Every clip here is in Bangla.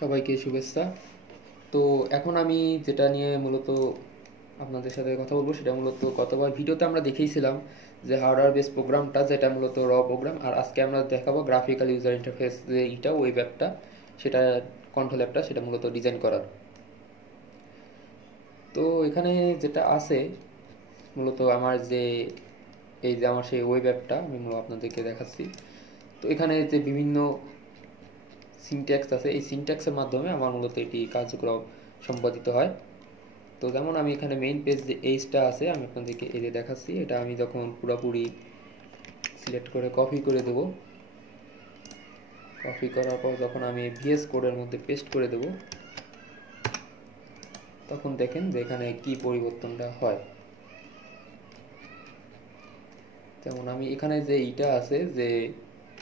সবাইকে শুভেচ্ছা। তো এখন আমি যেটা নিয়ে মূলত আপনাদের সাথে কথা বলবো সেটা মূলত গতবার ভিডিওতে আমরা দেখেইছিলাম যে হার্ডওয়্যার বেস প্রোগ্রামটা, যেটা মূলত র প্রোগ্রাম। আর আজকে আমরা দেখাবো গ্রাফিক্যাল ইউজার ইন্টারফেস, যে এটা ওয়েব অ্যাপটা, সেটা কন্ট্রোল অ্যাপটা, সেটা মূলত ডিজাইন করার। তো এখানে যেটা আছে মূলত আমার যে এই যে আমার সেই ওয়েব অ্যাপটা আমি মূলত আপনাদেরকে দেখাচ্ছি। তো এখানে যে বিভিন্ন সিনট্যাক্স আছে, এই সিনট্যাক্সের মাধ্যমে আমার মূলত এটি কার্যক্রম সম্পাদিত হয়। তো যেমন আমি এখানে মেইন পেজ যে এইচটা আছে আমি আপনাদেরকে এই যে দেখাচ্ছি, এটা আমি যখন পুরোপুরি সিলেক্ট করে কপি করে দেব, কপি করার পর যখন আমি ভিএস কোডের মধ্যে পেস্ট করে দেব, তখন দেখেন যে এখানে কি পরিবর্তনটা হয়। যেমন আমি এখানে যে এইটা আছে যে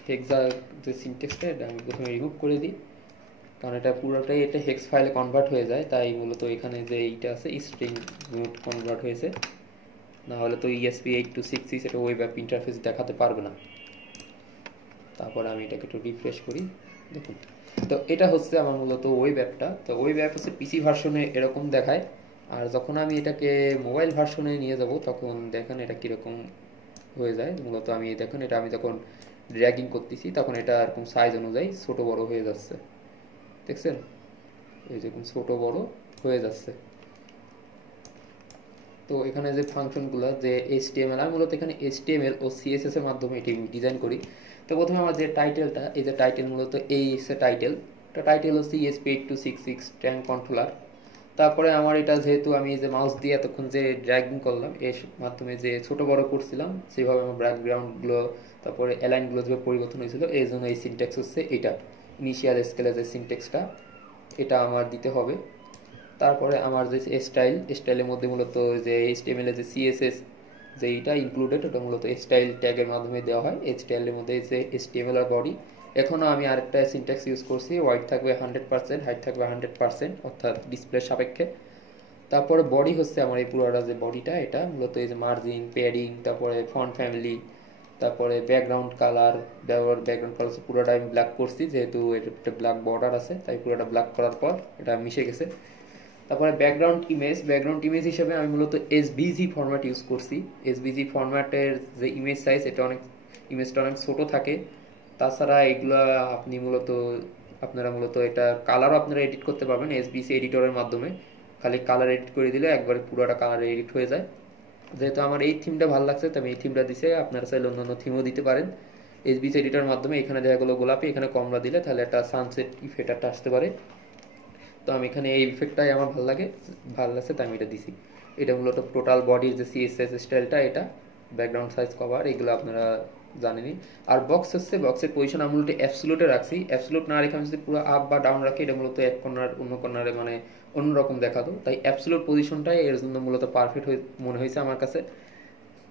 হেক্সা যে সিনট্যাক্সটা, এটা আমি প্রথমে রিমুভ করে দিই, কারণ এটা পুরোটাই এটা হেক্স ফাইলে কনভার্ট হয়ে যায়। তাই মূলত এখানে যে এইটা আছে স্ট্রিং নোট কনভার্ট হয়েছে, না হলে তো ESP8266 এটা ওয়েব অ্যাপ ইন্টারফেস দেখাতে পারবে না। তারপরে আমি এটাকে একটু রিফ্রেশ করি, দেখুন। তো এটা হচ্ছে আমার মূলত ওয়েব অ্যাপটা। তো ওয়েব অ্যাপ হচ্ছে পিসি ভার্সনে এরকম দেখায়, আর যখন আমি এটাকে মোবাইল ভার্সনে নিয়ে যাব তখন দেখেন এটা কীরকম হয়ে যায়। মূলত আমি দেখুন এটা আমি যখন ড্র্যাগিং করতেছি তখন এটা এরকম সাইজ অনুযায়ী ছোট বড় হয়ে যাচ্ছে, দেখছেন? এই যেরকম ছোট বড় হয়ে যাচ্ছে। তো এখানে যে ফাংশনগুলো যে HTML, আমি মূলত এখানে HTML ও CSS এর মাধ্যমে এটি ডিজাইন করি। তো প্রথমে আমার যে টাইটেলটা, এই যে টাইটেল মূলত এই হচ্ছে টাইটেল, এটা টাইটেল হচ্ছে ESP8266 ট্যাঙ্ক কন্ট্রোলার। তারপরে আমার এটা যেহেতু আমি যে মাউস দিয়ে এতক্ষণ যে ড্র্যাগিং করলাম এর মাধ্যমে যে ছোট বড় করছিলাম, সেভাবে আমার ব্যাকগ্রাউন্ডগুলো তারপরে অ্যালাইনগুলো যেভাবে পরিবর্তন হয়েছিল, এই জন্য এই সিনট্যাক্স হচ্ছে এটা ইনিশিয়াল স্কেলে যে সিনট্যাক্সটা, এটা আমার দিতে হবে। তারপরে আমার যে স্টাইলের মধ্যে মূলত যে HTML এর যে CSS যে এইটা ইনক্লুডেড, ওটা মূলত স্টাইল ট্যাগের মাধ্যমে দেওয়া হয়। স্টাইলের মধ্যে যে HTML আর বডি। এখনও আমি আরেকটা সিনট্যাক্স ইউজ করছি, হোয়াইট থাকবে 100%, হাইট থাকবে 100%, অর্থাৎ ডিসপ্লের সাপেক্ষে। তারপরে বডি হচ্ছে আমার এই পুরোটা যে বডিটা, এটা মূলত এই যে মার্জিন, প্যাডিং, তারপরে ফন্ট ফ্যামিলি, তারপরে ব্যাকগ্রাউন্ড কালার, ব্যাকগ্রাউন্ড কালার পুরোটা আমি ব্ল্যাক করছি, যেহেতু এটা ব্ল্যাক বর্ডার আছে তাই পুরোটা ব্ল্যাক করার পর এটা মিশে গেছে। তারপরে ব্যাকগ্রাউন্ড ইমেজ হিসেবে আমি মূলত SVG ফরম্যাট ইউজ করছি। SVG ফরম্যাটের যে ইমেজ সাইজ, এটা ইমেজটা অনেক ছোট থাকে। তাছাড়া এগুলা আপনি আপনারা মূলত এটা কালারও আপনারা এডিট করতে পারবেন SVG এডিটরের মাধ্যমে। খালি কালার এডিট করে দিলে একবারে পুরোটা কালার এডিট হয়ে যায়। যেহেতু আমার এই থিমটা ভালো লাগছে তো আমি এই থিমটা দিছে, আপনারা চাইলে অন্যান্য থিমও দিতে পারেন। SVG এডিটরের মাধ্যমে এখানে দেখা গেলো গোলাপি, এখানে কমলা দিলে তাহলে একটা সানসেট ইফেক্ট একটা আসতে পারে। তো আমি এখানে এই ইফেক্টটাই আমার ভালো লাগছে তাই আমি এটা দিছি। এটা মূলত টোটাল বডির যে CSS স্টাইলটা, এটা ব্যাকগ্রাউন্ড সাইজ কভার, এগুলো আপনারা জানেনই। আর বক্স হচ্ছে, বক্সের পজিশন আমি মূলত অ্যাবসোলুটে রাখছি। অ্যাবসোলুট না রেখে আমি যদি পুরো আপ বা ডাউন রাখি, এটা মূলত এক কর্নার অন্য কর্নারে মানে অন্যরকম দেখাতো। তাই অ্যাবসোলুট পজিশনটাই এর জন্য মূলত পারফেক্ট মনে হয়েছে আমার কাছে।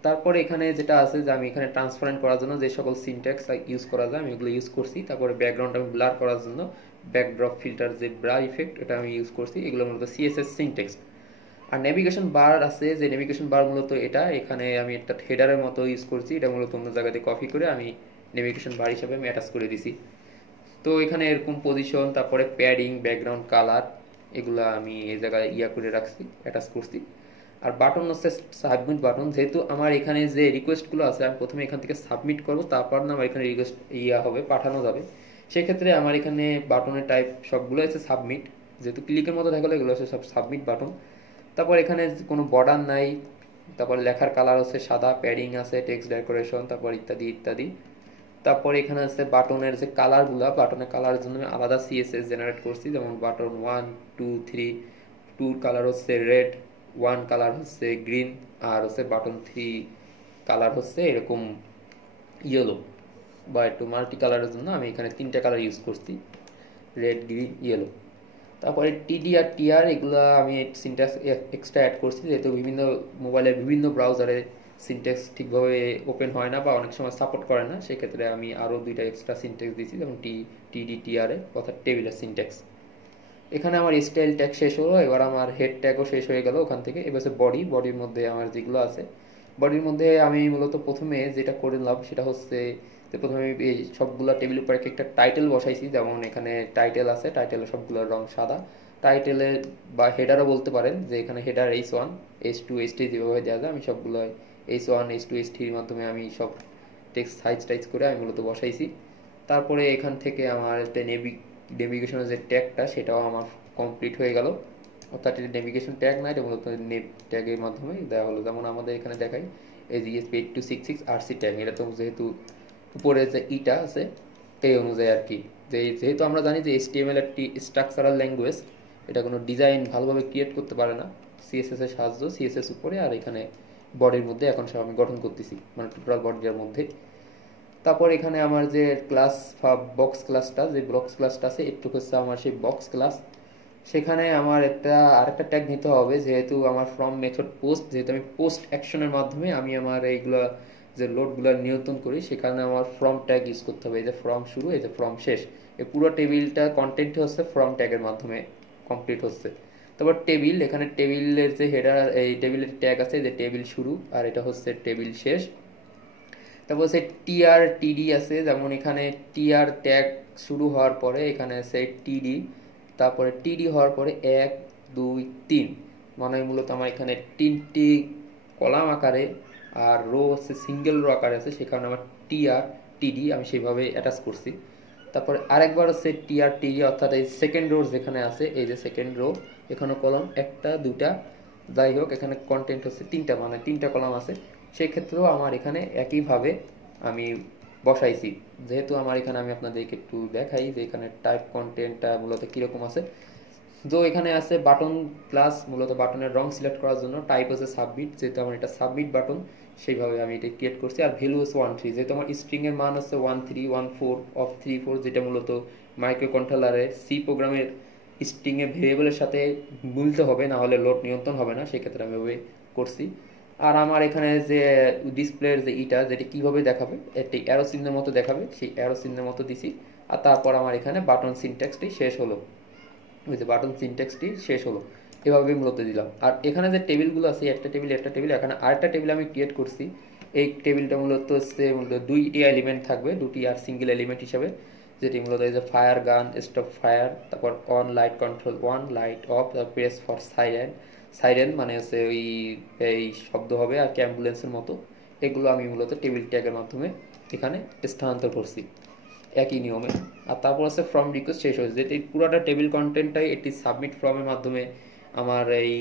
তারপরে এখানে যেটা আছে যে আমি এখানে ট্রান্সপারেন্ট করার জন্য যে সকল সিনট্যাক্স ইউজ করা যায় আমি এগুলো ইউজ করছি। তারপরে ব্যাকগ্রাউন্ড আমি ব্লার করার জন্য ব্যাকড্রপ ফিল্টার যে ব্রা ইফেক্ট, এটা আমি ইউজ করছি। এগুলো মূলত CSS সিনট্যাক্স। আর নেভিগেশন বার আছে, যে নেভিগেশন বার মূলত এটা এখানে আমি একটা হেডারের মতো ইউজ করছি, এটা মূলত অন্য জায়গাতে কপি করে আমি নেভিগেশন বার হিসাবে আমি অ্যাটাচ করে দিছি। তো এখানে এরকম পজিশন, তারপরে প্যাডিং, ব্যাকগ্রাউন্ড কালার, এগুলো আমি এই জায়গায় করে রাখছি, অ্যাটাচ করছি। আর বাটন হচ্ছে সাবমিট বাটন। যেহেতু আমার এখানে যে রিকোয়েস্টগুলো আছে আমি প্রথমে এখান থেকে সাবমিট করব, তারপর না আমার এখানে রিকোয়েস্ট হবে, পাঠানো যাবে। সেক্ষেত্রে আমার এখানে বাটনের টাইপ সবগুলো হচ্ছে সাবমিট, যেহেতু ক্লিকের মতো থাকলে এগুলো হচ্ছে সব সাবমিট বাটন। তারপর এখানে কোনো বর্ডার নাই, তারপর লেখার কালার হচ্ছে সাদা, প্যাডিং আছে, টেক্সট ডেকোরেশন, তারপর ইত্যাদি ইত্যাদি। তারপর এখানে আছে বাটনের যে কালারগুলো, বাটনের কালারের জন্য আমি আলাদা CSS জেনারেট করছি। যেমন বাটন 1 2 3, 2 কালার হচ্ছে রেড, 1 কালার হচ্ছে গ্রিন, আর হচ্ছে বাটন 3 কালার হচ্ছে এরকম ইয়েলো, বা একটু মাল্টি কালারের জন্য আমি এখানে 3টা কালার ইউজ করছি, রেড, গ্রিন, ইয়েলো। তারপরে TD আর TR এগুলো আমি সিনট্যাক্স এক্সট্রা অ্যাড করছি, যেহেতু বিভিন্ন মোবাইলের বিভিন্ন ব্রাউজারে সিনট্যাক্স ঠিকভাবে ওপেন হয় না বা অনেক সময় সাপোর্ট করে না, সেক্ষেত্রে আমি আরও 2টা এক্সট্রা সিনট্যাক্স দিয়েছি, যেমন TD TR এ অর্থাৎ টেবিলের সিনট্যাক্স। এখানে আমার স্টাইল ট্যাগ শেষ হলো, এবার আমার হেড ট্যাগও শেষ হয়ে গেল ওখান থেকে। এবার হচ্ছে বডির মধ্যে আমার যেগুলো আছে, বডির মধ্যে আমি মূলত প্রথমে যেটা করে নিলাম সেটা হচ্ছে তো প্রথমে আমি এই সবগুলো টেবিলের উপর একটা টাইটেল বসাইছি, যেমন এখানে টাইটেল আছে, টাইটেলের সবগুলোর রং সাদা। টাইটেলে বা হেডারও বলতে পারেন, যে এখানে হেডার H1 H2 H3 যেভাবে দেওয়া যায় আমি সবগুলো H1 H2 H3 এর মাধ্যমে আমি সব টেক্সট সাইজ টাইজ করে আমি মূলত বসাইছি। তারপরে এখান থেকে আমার একটা নেভিগেশনের যে ট্যাগটা সেটাও আমার কমপ্লিট হয়ে গেল, অর্থাৎ এটা নেভিগেশন ট্যাগ না, এটা মূলত নেভ ট্যাগের মাধ্যমে দেওয়া হলো। যেমন আমাদের এখানে দেখাই এই যে ESP8266 RC ট্যাগ, এটা তো যেহেতু উপরে যে ইটা আছে এই অনুযায়ী আর কি, যে যেহেতু আমরা জানি যে HTML একটি স্ট্রাকচারাল ল্যাঙ্গুয়েজ, এটা কোনো ডিজাইন ভালোভাবে ক্রিয়েট করতে পারে না, CSS এর সাহায্য, CSS উপরে আর এখানে বডির মধ্যে এখন সব আমি গঠন করতেছি, মানে টোটাল বডির মধ্যে। তারপর এখানে আমার যে ক্লাস বক্স ক্লাসটা, যে বক্স ক্লাসটা আছে একটু হচ্ছে আমার সেই বক্স ক্লাস, সেখানে আমার আরেকটা ট্যাগ নিতে হবে, যেহেতু আমার ফ্রম মেথড পোস্ট, যেহেতু আমি পোস্ট অ্যাকশনের মাধ্যমে আমি আমার এইগুলো যে লোডগুলো নিয়ন্ত্রণ করি, সেখানে আমার ফ্রম ট্যাগ ইউজ করতে হবে। এই যে ফ্রম শুরু, এই যে ফ্রম শেষ, এই পুরো টেবিলটা কন্টেন্ট হচ্ছে ফ্রম ট্যাগের মাধ্যমে কমপ্লিট হচ্ছে। তারপর টেবিল, এখানে টেবিলের যে হেডার, এই টেবিলের ট্যাগ আছে, যে টেবিল শুরু আর এটা হচ্ছে টেবিল শেষ। তারপর হচ্ছে টিআর টিডি আছে, যেমন এখানে টিআর ট্যাগ শুরু হওয়ার পরে এখানে আছে টিডি, তারপরে টিডি হওয়ার পরে 1 2 3, মানে মূলত আমার এখানে 3টি কলাম আকারে আর রো হচ্ছে সিঙ্গেল রো আকারে আছে, সেখানে আমার টিআর টিডি আমি সেইভাবে অ্যাটাচ করছি। তারপরে আরেকবার হচ্ছে টিআর টিডি, অর্থাৎ এই সেকেন্ড রো যেখানে আছে, এই যে সেকেন্ড রো, এখানে কলাম 1টা 2টা যাই হোক, এখানে কন্টেন্ট হচ্ছে 3টা, মানে 3টা কলাম আছে, সেই ক্ষেত্রেও আমার এখানে একইভাবে আমি বসাইছি। যেহেতু আমার এখানে আমি আপনাদেরকে একটু দেখাই যে এখানে টাইপ কন্টেন্টটা মূলত কীরকম আছে। তো এখানে আছে বাটন ক্লাস, মূলত বাটনের রং সিলেক্ট করার জন্য, টাইপ হচ্ছে সাবমিট, যেহেতু আমার এটা সাবমিট বাটন সেইভাবে আমি এটা ক্রিয়েট করছি। আর ভ্যালু হচ্ছে 13, যেহেতু আমার স্ট্রিংয়ের মান হচ্ছে 1314 অফ 34, যেটা মূলত মাইক্রো কন্ট্রোলারের সি প্রোগ্রামের স্ট্রিংয়ের ভেরিয়েবলের সাথে মিলতে হবে, না হলে লোড নিয়ন্ত্রণ হবে না, সেক্ষেত্রে আমি ওইভাবে করছি। আর আমার এখানে যে ডিসপ্লের যে ইটা, যেটা কীভাবে দেখাবে, একটি অ্যারো চিহ্নের মতো দেখাবে, সেই অ্যারো চিহ্নের মতো দিছি। আর তারপর আমার এখানে বাটন সিনট্যাক্সটি শেষ হলো, ওই যে বাটন সিনট্যাক্সটি শেষ হলো, এভাবে মূলত দিলাম। আর এখানে যে টেবিলগুলো আছে, একটা টেবিল, এখানে আরেকটা টেবিল আমি ক্রিয়েট করছি। এই টেবিলটা মূলত হচ্ছে দুইটি এলিমেন্ট থাকবে, দুটি আর সিঙ্গেল এলিমেন্ট হিসাবে, যেটি মূলত এই যে ফায়ার গান, স্টপ ফায়ার, তারপর on light control 1, light off, press for siren, siren মানে হচ্ছে ওই এই শব্দ হবে আর কি অ্যাম্বুলেন্সের মতো। এগুলো আমি মূলত টেবিল ট্যাগের মাধ্যমে এখানে স্থানান্তর করছি একই নিয়মে। আর তারপর আছে ফ্রম রিকোয়েস্ট শেষ হয়েছে, যেটি পুরোটা টেবিল কন্টেন্টটাই একটি সাবমিট ফর্মের মাধ্যমে আমার এই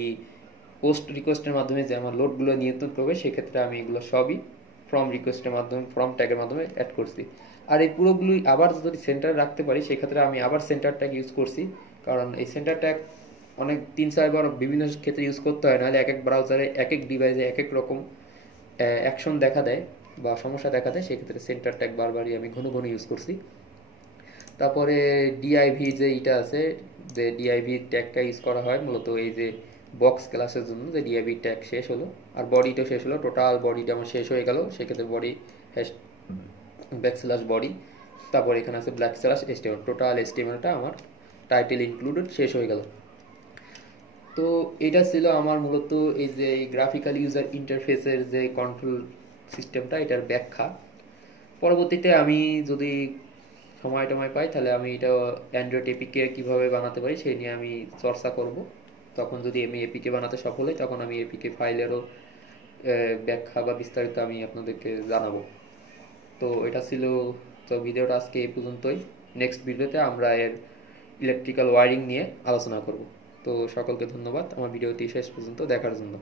পোস্ট রিকোয়েস্টের মাধ্যমে যে আমার লোডগুলো নিয়ন্ত্রণ করবে, সেক্ষেত্রে আমি এগুলো সবই ফ্রম রিকোয়েস্টের মাধ্যমে, ফ্রম ট্যাগের মাধ্যমে অ্যাড করছি। আর এই পুরোগুলোই আবার যদি সেন্টার রাখতে পারি, সেক্ষেত্রে আমি আবার সেন্টার ট্যাগ ইউজ করছি, কারণ এই সেন্টার ট্যাগ অনেক 3-4 বার বিভিন্ন ক্ষেত্রে ইউজ করতে হয়, নাহলে এক এক ব্রাউজারে এক এক ডিভাইসে এক এক রকম অ্যাকশন দেখা দেয় বা সমস্যা দেখা দেয়, সেক্ষেত্রে সেন্টার ট্যাগ বারবারই আমি ঘন ঘন ইউজ করছি। তারপরে ডিআইভি যে এটা আছে, যে ডিআইভি ট্যাগটা ইউজ করা হয় মূলত এই যে বক্স ক্লাসের জন্য, যে ডিআইভি ট্যাগ শেষ হলো আর বডিটাও শেষ হলো, টোটাল বডিটা আমার শেষ হয়ে গেল, সেক্ষেত্রে বডি হ্যাশ ব্যাকস্ল্যাশ বডি, তারপর এখানে আছে ব্ল্যাক স্ল্যাশ HTML, টোটাল HTMLটা আমার টাইটেল ইনক্লুডেড শেষ হয়ে গেল। তো এটা ছিল আমার মূলত এই যে গ্রাফিক্যাল ইউজার ইন্টারফেসের যে কন্ট্রোল সিস্টেমটা, এটার ব্যাখ্যা। পরবর্তীতে আমি যদি সময় টময় পাই, তাহলে আমি এটা অ্যান্ড্রয়েড এপিকে কীভাবে বানাতে পারি সেই নিয়ে আমি চর্চা করব। তখন যদি আমি এপিকে বানাতে সফল হই, তখন আমি এপিকে ফাইলেরও ব্যাখ্যা বা বিস্তারিত আমি আপনাদেরকে জানাবো। তো এটা ছিল, তো ভিডিওটা আজকে এই পর্যন্তই। নেক্সট ভিডিওতে আমরা এর ইলেকট্রিক্যাল ওয়্যারিং নিয়ে আলোচনা করব। তো সকলকে ধন্যবাদ আমার ভিডিওটি শেষ পর্যন্ত দেখার জন্য।